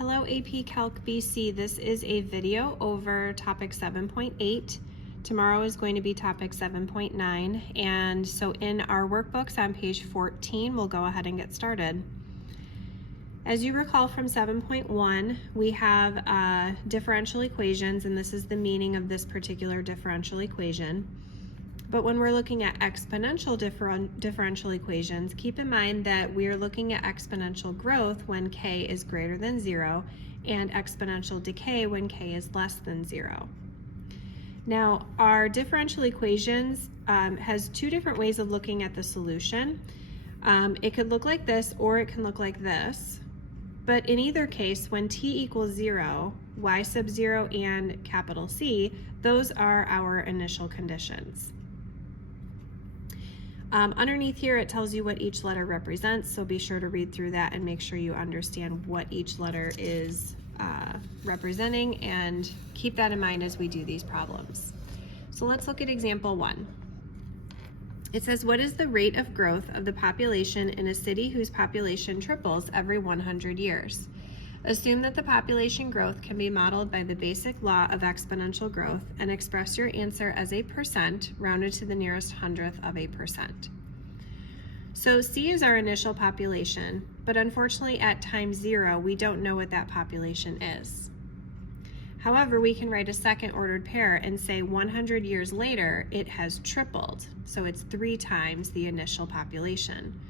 Hello AP Calc BC. This is a video over topic 7.8. Tomorrow is going to be topic 7.9, and so in our workbooks on page 14, we'll go ahead and get started. As you recall from 7.1, we have differential equations, and this is the meaning of this particular differential equation. But when we're looking at exponential differential equations, keep in mind that we are looking at exponential growth when k is greater than 0 and exponential decay when k is less than 0. Now, our differential equations has two different ways of looking at the solution. It could look like this or it can look like this. But in either case, when t equals 0, y sub 0 and capital C, those are our initial conditions. Underneath here, it tells you what each letter represents, so be sure to read through that and make sure you understand what each letter is representing, and keep that in mind as we do these problems. So let's look at example 1. It says, what is the rate of growth of the population in a city whose population triples every 100 years? Assume that the population growth can be modeled by the basic law of exponential growth and express your answer as a percent rounded to the nearest hundredth of a percent. So C is our initial population, but unfortunately at time 0, we don't know what that population is. However, we can write a second ordered pair and say 100 years later, it has tripled. So it's 3 times the initial population.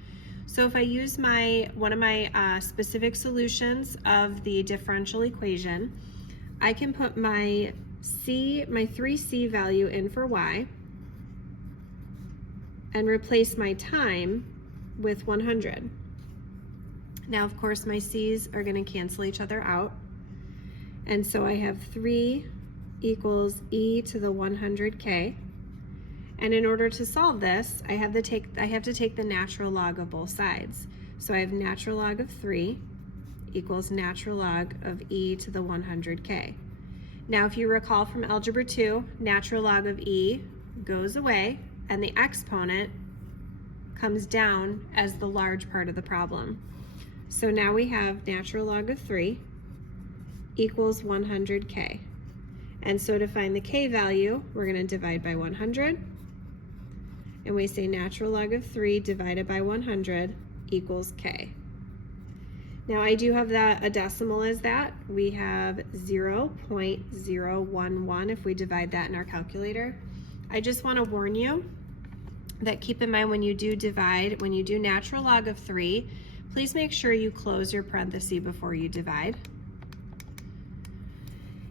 So if I use one of my specific solutions of the differential equation, I can put my 3c value in for y and replace my time with 100. Now, of course, my c's are going to cancel each other out. And so I have 3 equals e to the 100k. And in order to solve this, I have to take the natural log of both sides. So I have natural log of 3 equals natural log of e to the 100k. Now, if you recall from algebra 2, natural log of e goes away and the exponent comes down as the large part of the problem. So now we have natural log of 3 equals 100k. And so to find the k value, we're going to divide by 100. And we say natural log of 3 divided by 100 equals k. Now I do have a decimal as that. We have 0.011 if we divide that in our calculator. I just want to warn you that keep in mind when you do natural log of 3, please make sure you close your parenthesis before you divide.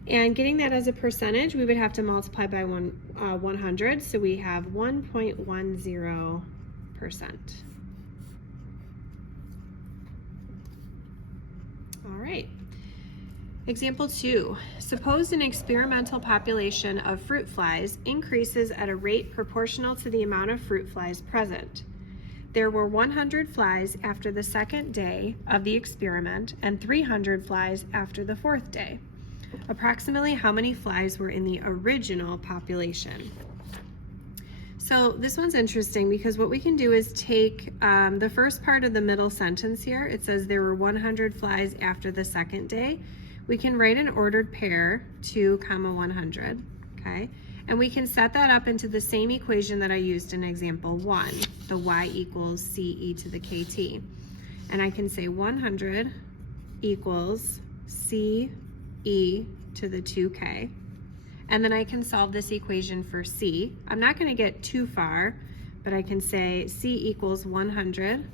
And getting that as a percentage, we would have to multiply by 100, so we have 1.10%. All right. Example 2. Suppose an experimental population of fruit flies increases at a rate proportional to the amount of fruit flies present. There were 100 flies after the second day of the experiment and 300 flies after the 4th day. Approximately how many flies were in the original population? So this one's interesting because what we can do is take the first part of the middle sentence here. It says there were 100 flies after the second day. We can write an ordered pair, 2, 100, okay? And we can set that up into the same equation that I used in example 1, the y equals ce to the kt. And I can say 100 equals c e to the 2k, and then I can solve this equation for c. I'm not going to get too far, but I can say c equals 100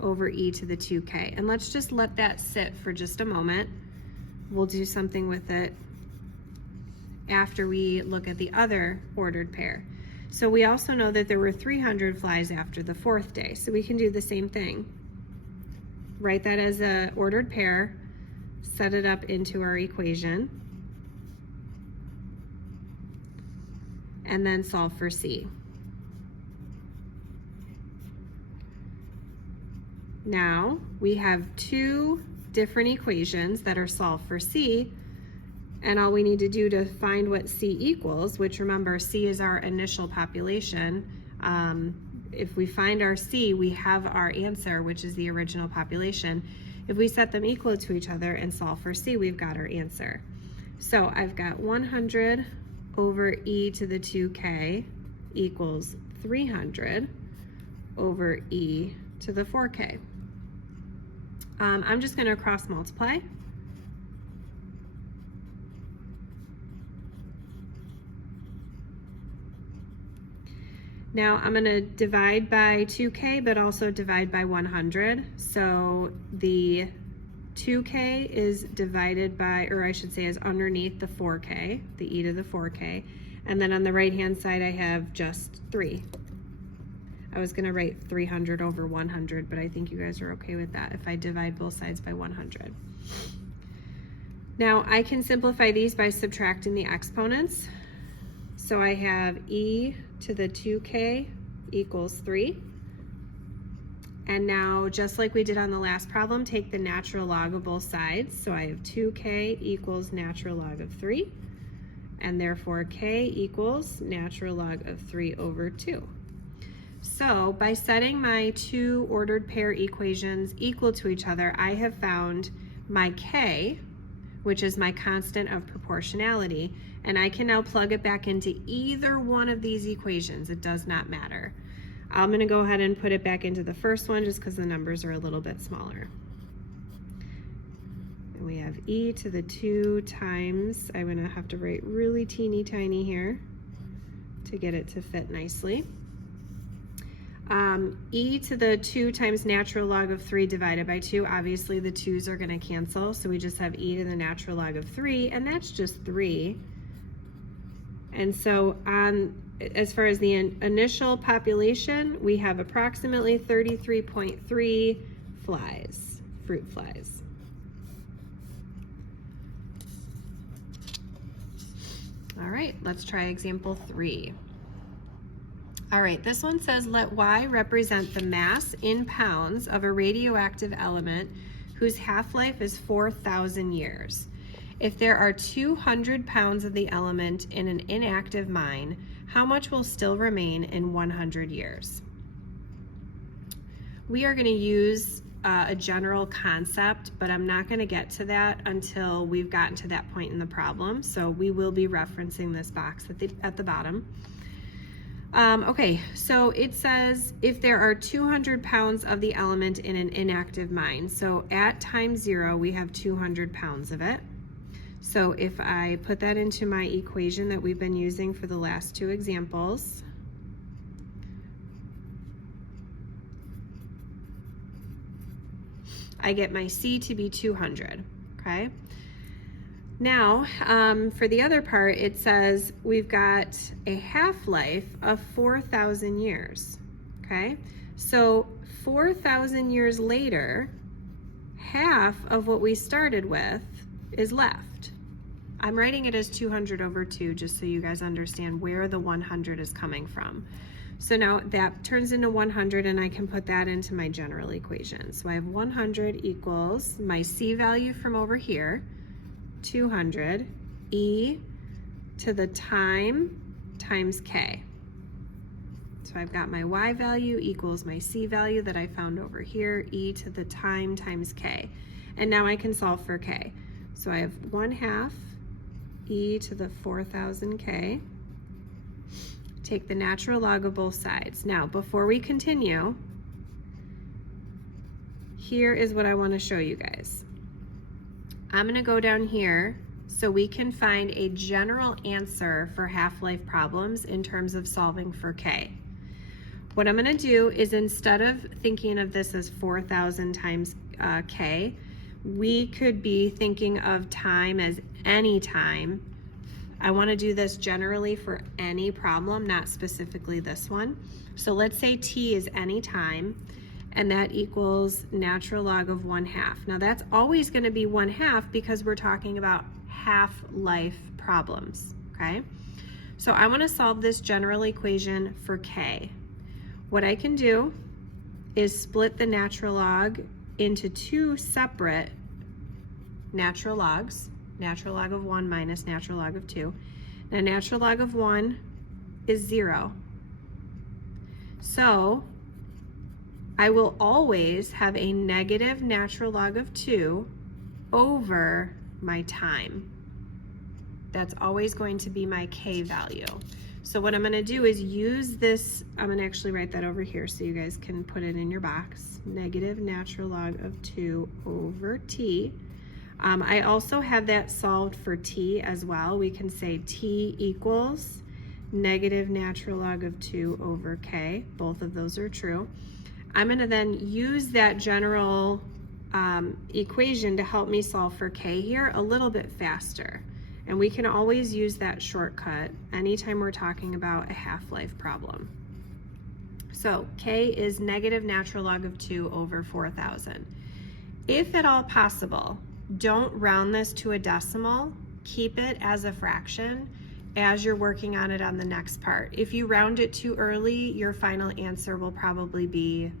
over e to the 2k, and let's just let that sit for just a moment. We'll do something with it after we look at the other ordered pair. So we also know that there were 300 flies after the 4th day, so we can do the same thing. Write that as an ordered pair, set it up into our equation, and then solve for C. Now we have 2 different equations that are solved for C, and all we need to do to find what C equals, which remember C is our initial population, if we find our C, we have our answer, which is the original population. If we set them equal to each other and solve for c, we've got our answer. So I've got 100 over e to the 2k equals 300 over e to the 4k. I'm just going to cross multiply. Now I'm going to divide by 2k, but also divide by 100. So the 2k is divided by, or I should say is underneath the 4k, the e to the 4k. And then on the right-hand side, I have just 3. I was going to write 300 over 100, but I think you guys are okay with that if I divide both sides by 100. Now I can simplify these by subtracting the exponents. So I have e to the 2k equals 3. And now, just like we did on the last problem, take the natural log of both sides. So I have 2k equals natural log of 3. And therefore, k equals natural log of 3 over 2. So by setting my two ordered pair equations equal to each other, I have found my k, which is my constant of proportionality, and I can now plug it back into either one of these equations. It does not matter. I'm going to go ahead and put it back into the first one just because the numbers are a little bit smaller. And we have e to the 2 times, I'm going to have to write really teeny tiny here to get it to fit nicely. E to the 2 times natural log of 3 divided by 2. Obviously the 2's are going to cancel, so we just have e to the natural log of 3, and that's just 3. And so as far as the initial population, we have approximately 33.3 flies, fruit flies. All right, let's try example 3. All right, this one says, let Y represent the mass in pounds of a radioactive element whose half-life is 4,000 years. If there are 200 pounds of the element in an inactive mine, how much will still remain in 100 years? We are going to use a general concept, but I'm not going to get to that until we've gotten to that point in the problem. So we will be referencing this box at the bottom. Okay, so it says if there are 200 pounds of the element in an inactive mine. So at time 0, we have 200 pounds of it. So if I put that into my equation that we've been using for the last 2 examples, I get my C to be 200, okay? Now, for the other part, it says we've got a half-life of 4,000 years, okay? So 4,000 years later, half of what we started with is left. I'm writing it as 200 over 2 just so you guys understand where the 100 is coming from. So now that turns into 100 and I can put that into my general equation. So I have 100 equals my C value from over here, 200, e to the time times k. So I've got my y value equals my c value that I found over here, e to the time times k. And now I can solve for k. So I have 1/2 e to the 4,000 k. Take the natural log of both sides. Now, before we continue, here is what I want to show you guys. I'm going to go down here so we can find a general answer for half-life problems in terms of solving for k. What I'm going to do is, instead of thinking of this as 4,000 times k, we could be thinking of time as any time. I want to do this generally for any problem, not specifically this one. So let's say t is any time, and that equals natural log of 1/2. Now that's always going to be 1/2 because we're talking about half-life problems, okay? So I want to solve this general equation for k. What I can do is split the natural log into 2 separate natural logs. Natural log of 1 minus natural log of 2. Now natural log of 1 is 0. So I will always have a negative natural log of 2 over my time. That's always going to be my K value. So what I'm going to do is use this, I'm going to actually write that over here so you guys can put it in your box. Negative natural log of 2 over T. I also have that solved for T as well. We can say T equals negative natural log of 2 over K. Both of those are true. I'm going to then use that general equation to help me solve for K here a little bit faster. And we can always use that shortcut anytime we're talking about a half-life problem. So K is negative natural log of 2 over 4,000. If at all possible, don't round this to a decimal. Keep it as a fraction as you're working on it on the next part. If you round it too early, your final answer will probably be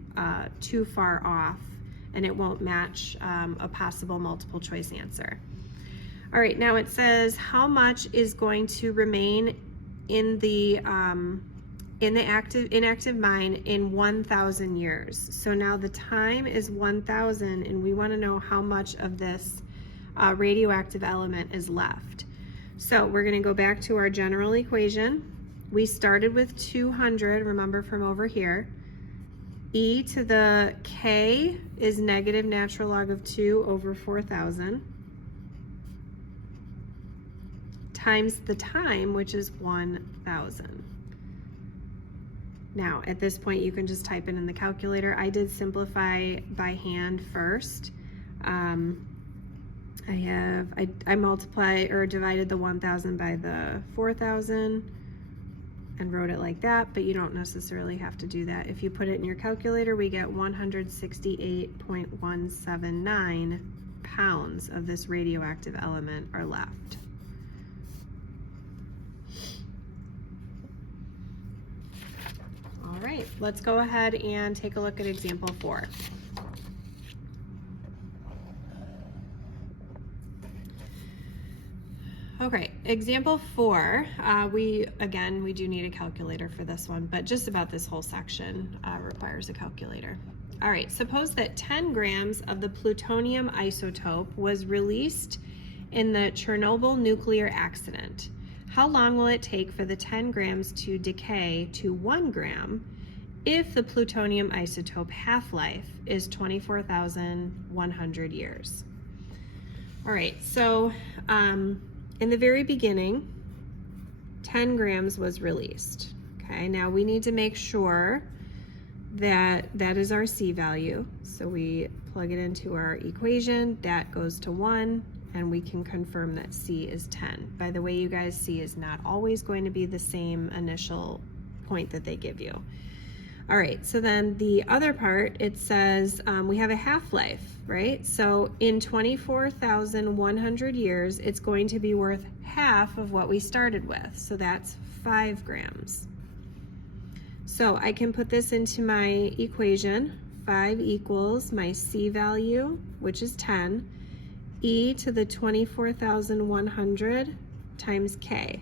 too far off and it won't match a possible multiple choice answer. All right, now it says how much is going to remain in the inactive mine in 1,000 years. So now the time is 1,000 and we want to know how much of this radioactive element is left. So we're going to go back to our general equation. We started with 200, remember from over here. E to the K is negative natural log of 2 over 4,000 times the time, which is 1,000. Now, at this point, you can just type it in the calculator. I did simplify by hand first. I multiplied or divided the 1,000 by the 4,000 and wrote it like that, but you don't necessarily have to do that. If you put it in your calculator, we get 168.179 pounds of this radioactive element are left. All right, let's go ahead and take a look at example 4. Okay, example 4, we do need a calculator for this one, but just about this whole section requires a calculator. All right, suppose that 10 grams of the plutonium isotope was released in the Chernobyl nuclear accident. How long will it take for the 10 grams to decay to 1 gram if the plutonium isotope half-life is 24,100 years? All right, so in the very beginning, 10 grams was released. Okay, now we need to make sure that that is our C value. So we plug it into our equation, that goes to 1, and we can confirm that C is 10. By the way, you guys, C is not always going to be the same initial point that they give you. All right, so then the other part, it says we have a half-life, right? So in 24,100 years, it's going to be worth half of what we started with. So that's 5 grams. So I can put this into my equation. 5 equals my C value, which is 10, e to the 24,100 times K.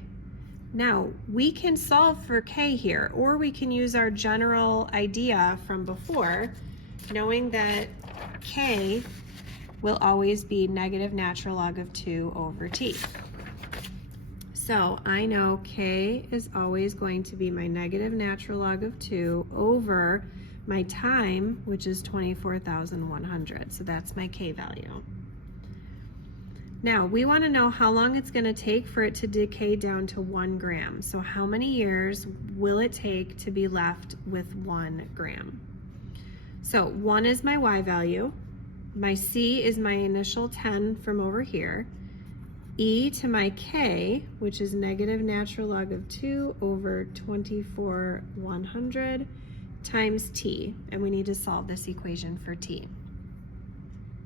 Now, we can solve for K here, or we can use our general idea from before, knowing that K will always be negative natural log of 2 over T. So I know K is always going to be my negative natural log of 2 over my time, which is 24,100. So that's my K value. Now, we want to know how long it's going to take for it to decay down to 1 gram. So how many years will it take to be left with 1 gram? So 1 is my Y value. My C is my initial 10 from over here. E to my K, which is negative natural log of 2 over 24,100 times T. And we need to solve this equation for T.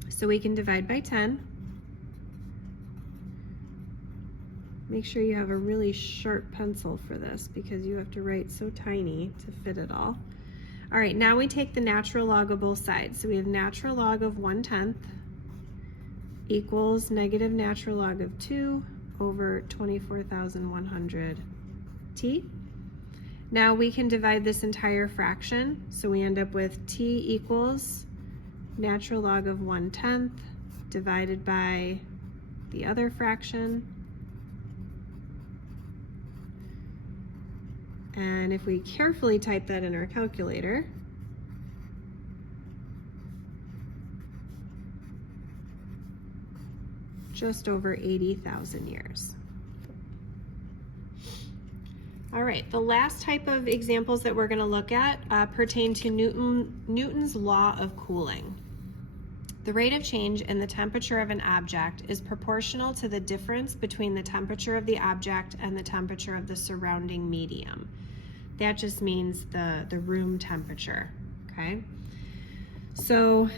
So we can divide by 10. Make sure you have a really sharp pencil for this because you have to write so tiny to fit it all. All right, now we take the natural log of both sides. So we have natural log of 1/10 equals negative natural log of 2 over 24,100 T. Now we can divide this entire fraction, so we end up with t equals natural log of 1/10 divided by the other fraction. And if we carefully type that in our calculator, just over 80,000 years. All right, the last type of examples that we're going to look at pertain to Newton's law of cooling. The rate of change in the temperature of an object is proportional to the difference between the temperature of the object and the temperature of the surrounding medium. That just means the room temperature, okay? So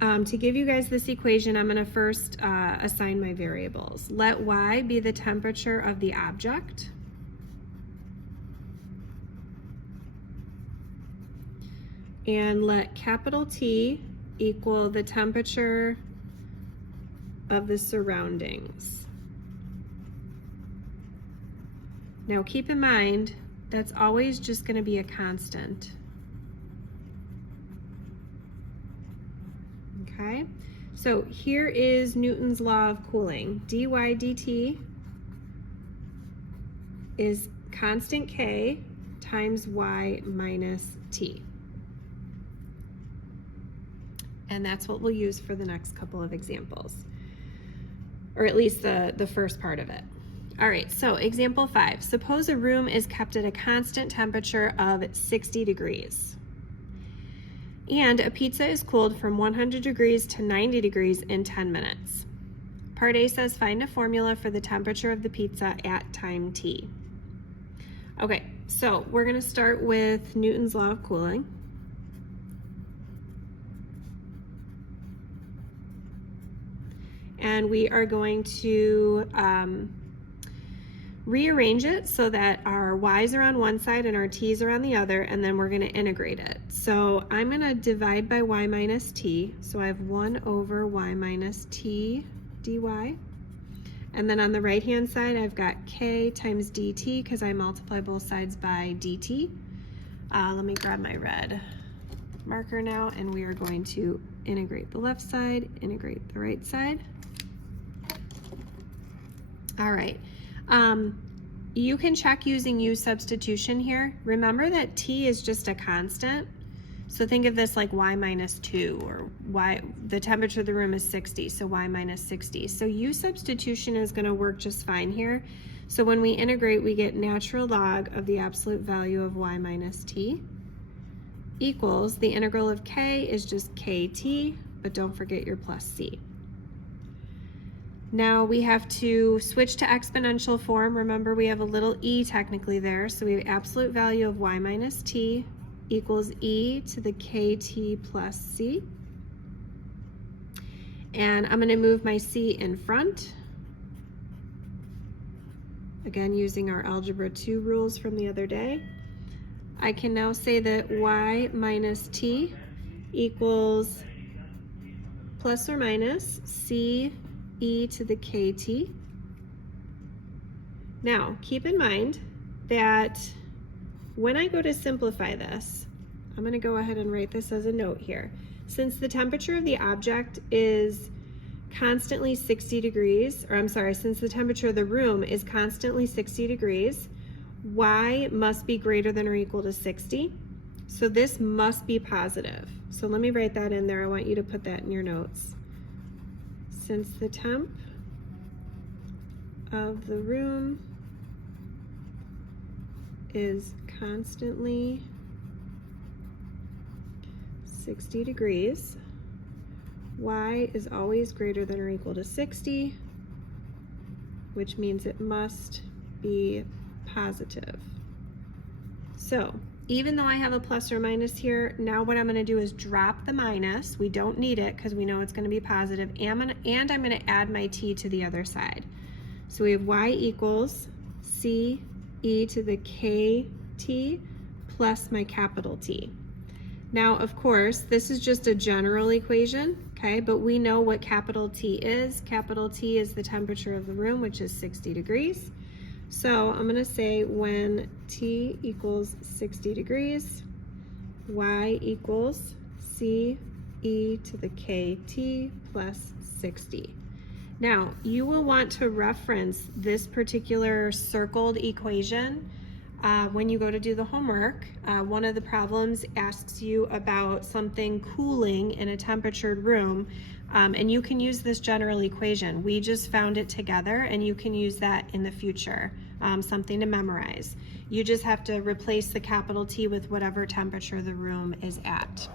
to give you guys this equation, I'm going to first assign my variables. Let y be the temperature of the object. And let capital T equal the temperature of the surroundings. Now keep in mind, that's always just going to be a constant. Okay, so here is Newton's law of cooling. dy dt is constant K times y minus t. And that's what we'll use for the next couple of examples, or at least the first part of it. All right, so example 5. Suppose a room is kept at a constant temperature of 60 degrees. And a pizza is cooled from 100 degrees to 90 degrees in 10 minutes. Part A says find a formula for the temperature of the pizza at time t. Okay, so we're going to start with Newton's law of cooling. And we are going to rearrange it so that our y's are on one side and our t's are on the other, and then we're going to integrate it. So I'm going to divide by y minus t, so I have 1 over y minus t dy. And then on the right hand side I've got k times dt because I multiply both sides by dt. Let me grab my red marker now, and we are going to integrate the left side, integrate the right side. All right. You can check using u substitution here. Remember that t is just a constant. So think of this like y minus 2, or the temperature of the room is 60, so y minus 60. So u substitution is going to work just fine here. So when we integrate, we get natural log of the absolute value of y minus t equals the integral of k is just kt, but don't forget your plus c. Now we have to switch to exponential form. Remember, we have a little e technically there, so we have absolute value of y minus t equals e to the kt plus c. And I'm going to move my c in front. Again, using our algebra 2 rules from the other day. I can now say that y minus t equals plus or minus c e to the kt. Now, keep in mind that when I go to simplify this, I'm going to go ahead and write this as a note here. Since the temperature of the object is constantly 60 degrees, or I'm sorry, since the temperature of the room is constantly 60 degrees, y must be greater than or equal to 60. So this must be positive. So let me write that in there. I want you to put that in your notes. Since the temp of the room is constantly 60 degrees, y is always greater than or equal to 60, which means it must be positive. So even though I have a plus or minus here, now what I'm going to do is drop the minus. We don't need it because we know it's going to be positive, and I'm going to add my t to the other side. So we have y equals c e to the kt plus my capital T. Now, of course, this is just a general equation, okay, but we know what capital T is. Capital T is the temperature of the room, which is 60 degrees. So I'm going to say when T equals 60 degrees, Y equals C e to the KT plus 60. Now, you will want to reference this particular circled equation when you go to do the homework. One of the problems asks you about something cooling in a temperatured room, and you can use this general equation. We just found it together, and you can use that in the future, something to memorize. You just have to replace the capital T with whatever temperature the room is at.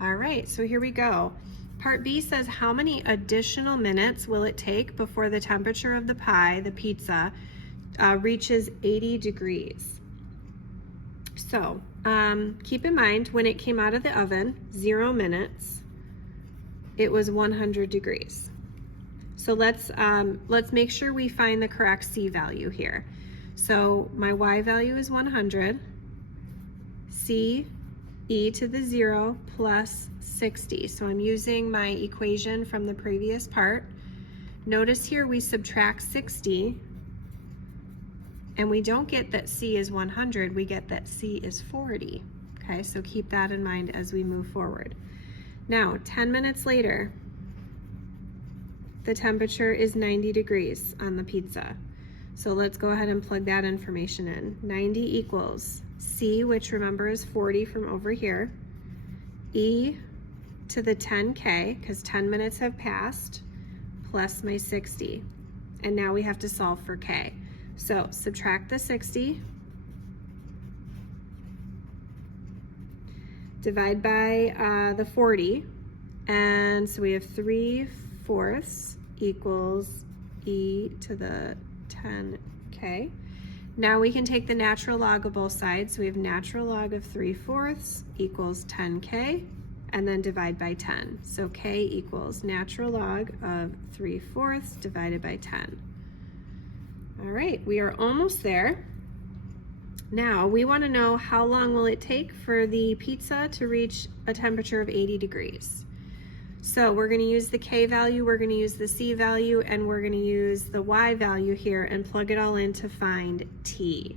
All right, so here we go. Part B says, how many additional minutes will it take before the temperature of the pie, the pizza, reaches 80 degrees? So keep in mind, when it came out of the oven, 0 minutes, it was 100 degrees. So let's make sure we find the correct C value here. So my Y value is 100, C e to the 0 plus 60. So I'm using my equation from the previous part. Notice here we subtract 60, and we don't get that C is 100, we get that C is 40. Okay, so keep that in mind as we move forward. Now, 10 minutes later, the temperature is 90 degrees on the pizza. So let's go ahead and plug that information in. 90 equals C, which remember is 40 from over here, e to the 10K, because 10 minutes have passed, plus my 60. And now we have to solve for K. So subtract the 60, divide by the 40, and so we have 3/4 equals e to the 10K. Now we can take the natural log of both sides. So we have natural log of 3/4 equals 10K, and then divide by 10. So K equals natural log of 3/4 divided by 10. All right, we are almost there. Now we want to know how long will it take for the pizza to reach a temperature of 80 degrees. So we're going to use the K value, we're going to use the C value, and we're going to use the Y value here and plug it all in to find T.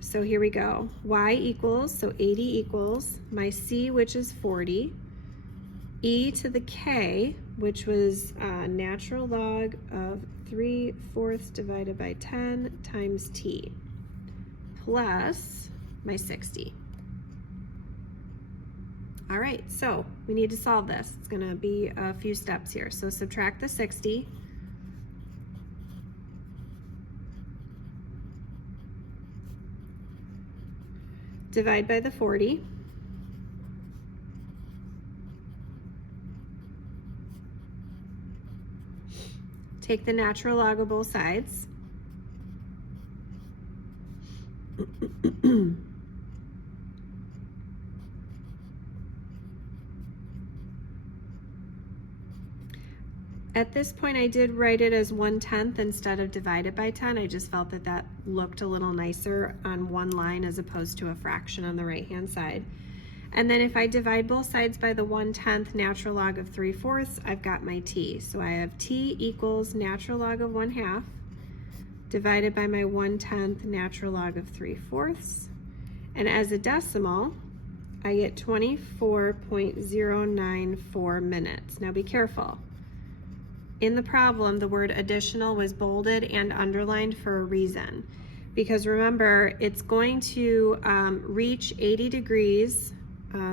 So here we go. Y equals, so 80 equals my C, which is 40, e to the K, which was natural log of 3/4 divided by 10 times T, plus my 60. All right, so we need to solve this. It's gonna be a few steps here. So subtract the 60. Divide by the 40. Take the natural log of both sides. At this point, I did write it as 1/10 instead of divided by 10. I just felt that that looked a little nicer on one line as opposed to a fraction on the right-hand side. And then if I divide both sides by the 1/10 natural log of 3/4, I've got my T. So I have T equals natural log of 1/2 divided by my 1/10 natural log of 3/4. And as a decimal, I get 24.094 minutes. Now be careful. In the problem, the word additional was bolded and underlined for a reason. Because remember, it's going to reach 80 degrees.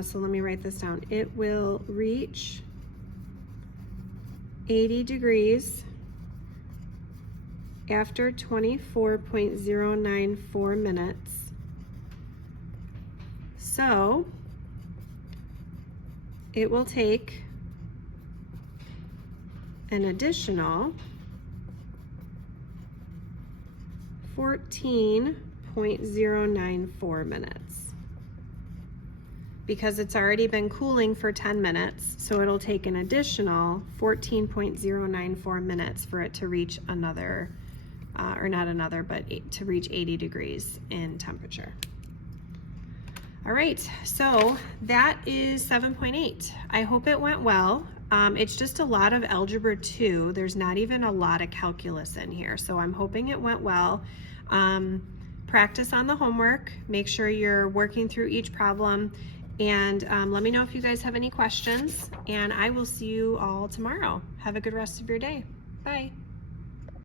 So let me write this down. It will reach 80 degrees after 24.094 minutes. So it will take an additional 14.094 minutes because it's already been cooling for 10 minutes, so it'll take an additional 14.094 minutes for it to reach another, or not another, but to reach 80 degrees in temperature. All right, so that is 7.8. I hope it went well. It's just a lot of Algebra 2. There's not even a lot of calculus in here, so I'm hoping it went well. Practice on the homework. Make sure you're working through each problem, and let me know if you guys have any questions, and I will see you all tomorrow. Have a good rest of your day. Bye.